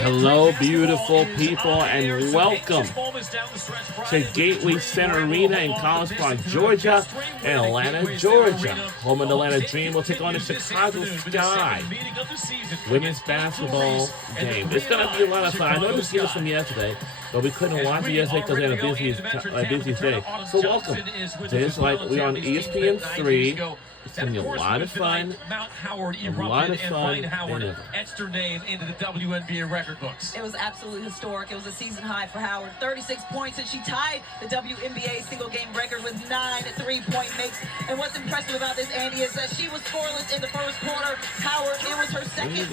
Hello, beautiful people, and welcome to Gateway Center Arena in College Park, Georgia, and Atlanta, Georgia. Home of the Atlanta Dream will take on the Chicago Sky women's basketball game. It's going to be a lot of fun. I know this game was from yesterday, but we couldn't watch it yesterday because we had a busy day. So welcome. Just like we're on ESPN 3. It's going to be a lot of fun. Mount Howard Ryan Howard etched her name into the WNBA record books. It was absolutely historic. It was a season high for Howard. 36 points, and she tied the WNBA single game record with 9 3-point makes. And what's impressive about this, Andy, is that she was scoreless in the first quarter. Howard, it was her second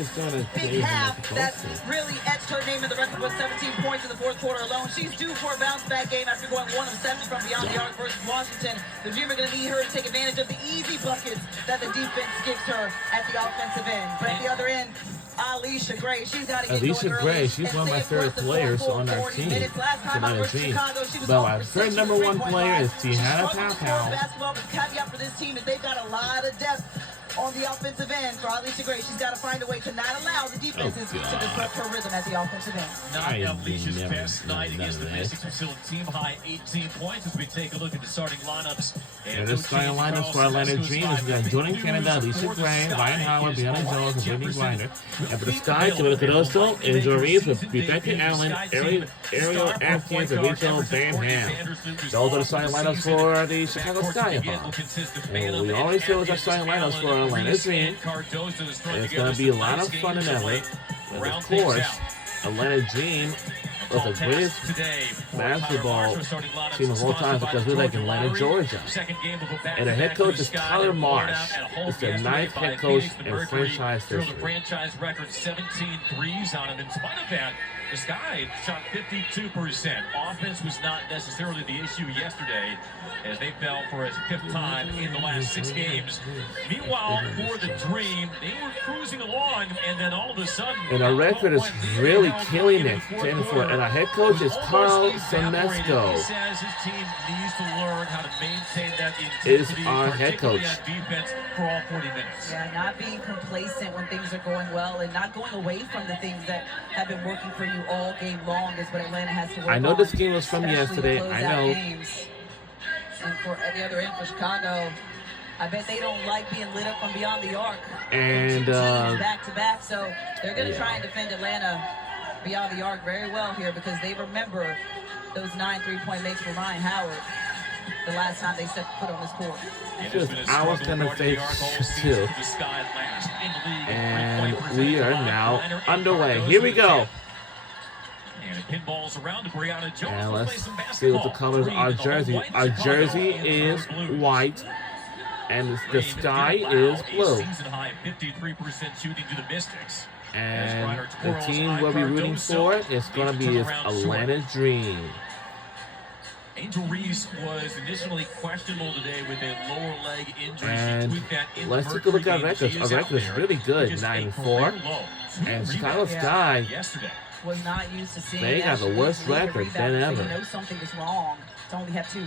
big half that really etched her name in the record with 17 points in the fourth quarter alone. She's due for a bounce-back game after going 1 of 7 from beyond the arc versus Washington. The Dream are going to need her to take advantage of the easy buckets that the defense gives her at the offensive end. But at the other end, Allisha Gray, she's got to get Allisha Gray, she's one of my favorite players on our team. Tonight team. But my third number one player is Tiana Paopao. Basketball, but the caveat for this team is they've got a lot of depth on the offensive end for Allisha Gray. She's got to find a way to not allow the defenses to disrupt her rhythm at the offensive end. Not Allisha's best night against the Mystics, who still team high 18 points as we take a look at the starting lineups. And the starting lineups for Atlanta Dream is we got Jordan Canada, Allisha Gray, Ryan Howard, Brianna Jones, and Brittany Griner. And for the Sky, Camila Cardoso, injuries with Rebecca Allen, Ariel Atkins, and Rachel Van Ham. Those are the starting lineups for the Chicago Sky. And we always say those are starting lineups for Atlanta Dream. And it's going to be a lot of fun in LA. And of course, Atlanta Dream was the greatest basketball team of all time because we're like Atlanta, Georgia. And the head coach is Tyler Marsh. It's the 9th head coach in franchise history. The franchise record 17 threes on him. In spite of that, the Sky shot 52%. Offense was not necessarily the issue yesterday as they fell for a 5th time in the last 6 games. Meanwhile, for the Dream, they were cruising along, and then all of a sudden... And our record is really killing it. And our head coach is Carl Senesco. He says his team needs to learn how to maintain that Is intensity, our head coach. defense for all 40 minutes. Yeah, not being complacent when things are going well and not going away from the things that have been working for you all game long is what Atlanta has to work on. I know this game was from yesterday. I know. Games. And for at the other end for Chicago, I bet they don't like being lit up from beyond the arc. And back to back, so they're going to try and defend Atlanta beyond the arc very well here because they remember those 9 3-point makes for Ryan Howard the last time they set foot on this court. I was going to say 2. And we are now underway. Here we go. And let's see what the colors are. Our jersey is white, and the sky is blue. And the team we'll be rooting for is going to be Atlanta Dream. Angel Reese was initially questionable today with a lower leg injury. And let's take a look at records. Our record is really good, 9-4. And Chicago Sky was not used to seeing they got the worst record than ever. You know something is wrong to only have 2.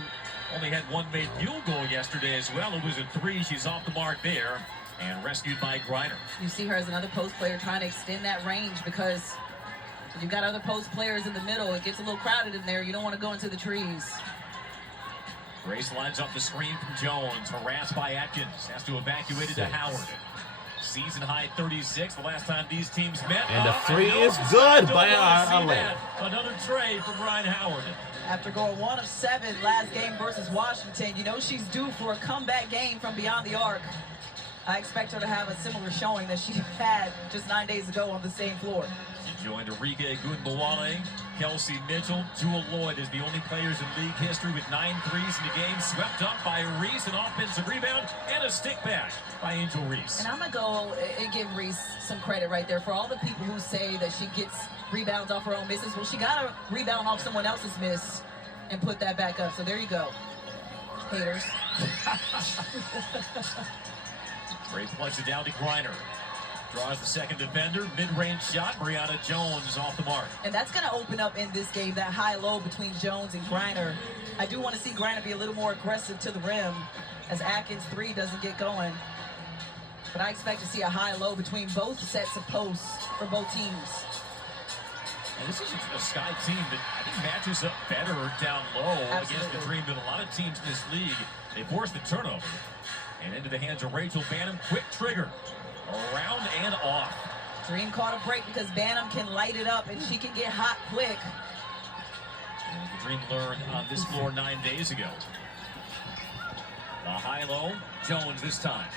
Only had 1 made field goal yesterday as well. It was a 3. She's off the mark there and rescued by Griner. You see her as another post player trying to extend that range because you've got other post players in the middle. It gets a little crowded in there. You don't want to go into the trees. Grace lines up the screen from Jones. Harassed by Atkins. Has to evacuate it to Howard. Season high 36. The last time these teams met. And the 3 is good by Atlanta. Another trade from Ryan Howard. After going 1 of 7 last game versus Washington, you know she's due for a comeback game from beyond the arc. I expect her to have a similar showing that she had just 9 days ago on the same floor. She joined Enrique Gunbowale, Kelsey Mitchell, Jewel Lloyd is the only players in league history with 9 threes in the game, swept up by Reese, an offensive rebound, and a stick back by Angel Reese. And I'm going to go and give Reese some credit right there for all the people who say that she gets rebounds off her own misses. Well, she got to rebound off someone else's miss and put that back up. So there you go, haters. Ray flushes it down to Griner. Draws the second defender, mid-range shot. Brianna Jones off the mark. And that's going to open up in this game, that high-low between Jones and Griner. I do want to see Griner be a little more aggressive to the rim as Atkins' 3 doesn't get going. But I expect to see a high-low between both sets of posts for both teams. And this is a Sky team that I think matches up better down low against the Absolutely. Dream than a lot of teams in this league. They forced the turnover. And into the hands of Rachel Banham. Quick trigger. Around and off. Dream caught a break because Banham can light it up and she can get hot quick. And the Dream learned on this floor 9 days ago. The high-low. Jones this time.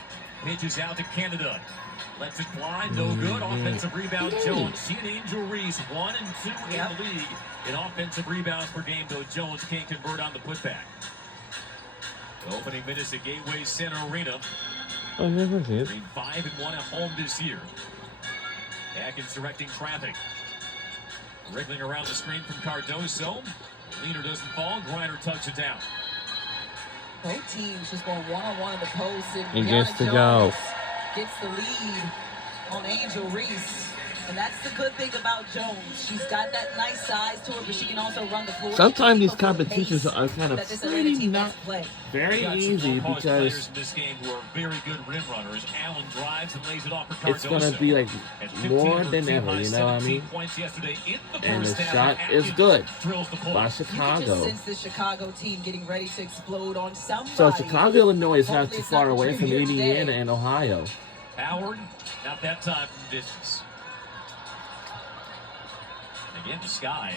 Pitches out to Canada. Lets it fly, no good. Offensive rebound, Jones. She and Angel Reese, 1 and 2 in the league in offensive rebounds per game, though Jones can't convert on the putback. The opening minutes at Gateway Center Arena. Oh, never did. 5-1 at home this year. Atkins directing traffic. Wriggling around the screen from Cardoso. Leaner doesn't fall. Griner tugs it down. Both teams just going one-on-one in the post. And He Brianna gets to go. Jones gets the lead on Angel Reese. And that's the good thing about Jones. She's got that nice size to her, but she can also run the floor. Sometimes She these can keep up with the competitions pace are kind of that this Atlanta pretty team not wants to play. very Got some easy low-cost players because in this game who are very good rim runners. Allen drives and lays it off for Cardoso. it's going to be like At 15 more for than team ever, high you know what I 17 mean? points yesterday in the And the first half. shot is Atkins good drills the pole. by You can Chicago. just sense the Chicago team getting ready to explode on somebody. So Chicago, Illinois is not Hopefully too it's far not away from here Indiana today. and Ohio. Howard, not that time from distance. Again, the Sky,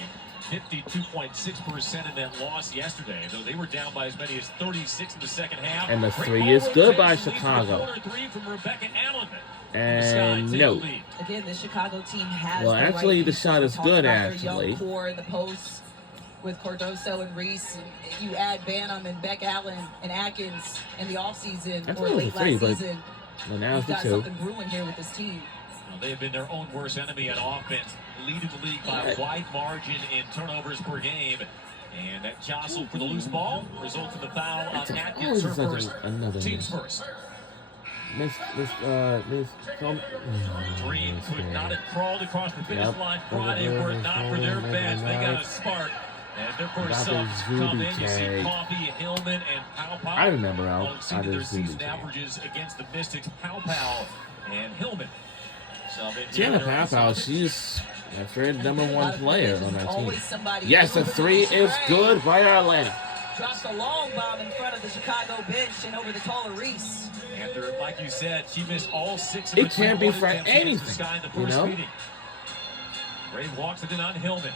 52.6% in that loss yesterday, though they were down by as many as 36 in the second half. And the Great three ball is good rotation by leads to the Chicago. corner three from Rebecca Allen. And The Sky take no. the lead. Again, the Chicago team has Well, the actually, right the pieces. shot We is talked good, about their actually. young core in the post with Cardoso and Reese. And you add Banham and Beck Allen and Atkins in the offseason I or thought it was late a three, last but season. But now it's You've the got two. something brewing here with this team. Well, they have been their own worst enemy on offense, leading the league by a wide margin in turnovers per game. And that jostle for the loose ball results in the foul on Atkins, her first. Another Team's miss. first. Miss. Dream could not have crawled across the finish line Friday were it not for their bench. They got a spark. As their first Got the subs come in, you see Zuby Coffee, Hillman, and Pow Pow. I remember all Al. exceeded I their just Zuby season tag. averages against the Mystics. Pow Pow and Hillman. Tiana Papow, she's a favorite #1 player on that team. Always somebody. Yes, the three is good by Atlanta. Drops a long bomb in front of the Chicago bench and over the taller Reese. After, like you said, she missed all 6 of It the can't be 3-point for attempts against the anything, Sky in the you first know? meeting. Ray walks it in on Hillman.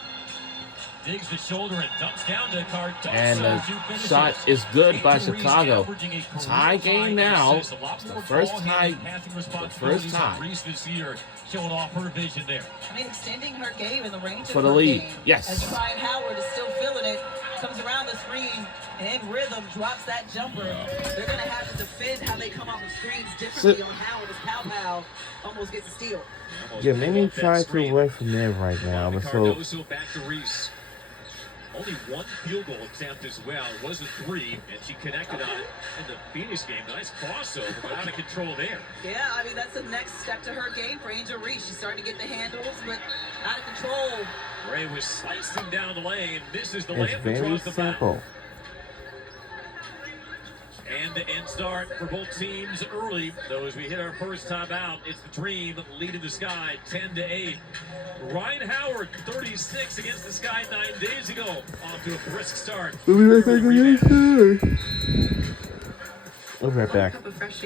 Digs the shoulder and dumps down to Cardoso. And the to finish shot it. is good by Angel Reese Chicago. averaging a career Tie game high now. assists. A lot The more first ball tie- handling, passing the responsibilities first on tie. Reese this year, showing off her vision there. I mean, extending her game in the range For of the her lead. game. Yes. As Ryan Howard is still feeling it, comes around the screen and in rhythm drops that jumper. They're going to have to defend how they come off the screens differently on Howard as Pow Pow almost gets a steal. Yeah, maybe try to away from there right now. But so Cardoso back to Reese. Only one field goal attempt as well. It was a 3, and she connected on it in the Phoenix game. Nice crossover, but out of control there. Yeah, I mean, that's the next step to her game for Angel Reese. She's starting to get the handles, but out of control. Ray was slicing down the lane. Misses the it's layup and very draws the foul. simple. And the end start for both teams early. Though as we hit our first time out, it's the Dream leading the Sky 10-8. Ryan Howard, 36 against the Sky 9 days ago. Off to a brisk start. We'll be right back. I'll be right back. Cup of fresh